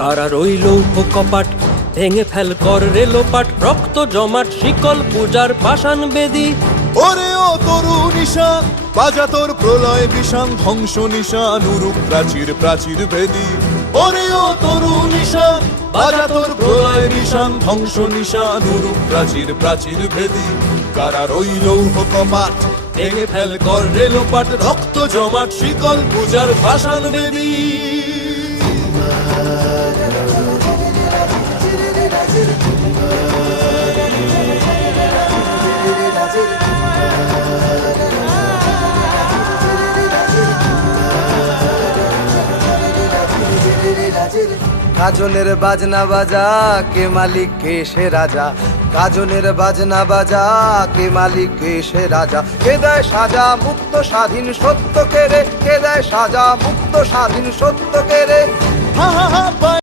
কারা রইল কপাট ভেঙে ফেল কর রেলোপাট, রক্ত জমাট শিকল পূজার পাষাণ বেদী। ওরে ও তরু নিশান বাজা তোর প্রলয় বিষান, ধ্বংস নিশান উরুক প্রাচীর প্রাচীর ভেদি। ওরে ও তরু নিশান বাজা তোর প্রলয় বিষান, ধ্বংস নিশান উরুক প্রাচীর প্রাচীর ভেদি। কারা রইল কপাট ভেঙে ফেল কর রেলোপাট, রক্ত জমাট শিকল পূজার পাষাণ বেদী। গাজনের বাজনা বাজা কে মালিক কে সে রাজা, গাজনের বাজনা বাজা কে মালিক কে সে রাজা। কে দেয় সাজা মুক্ত স্বাধীন সত্য কে রে, কে দেয় সাজা মুক্ত স্বাধীন সত্য কে রে। হা হা হা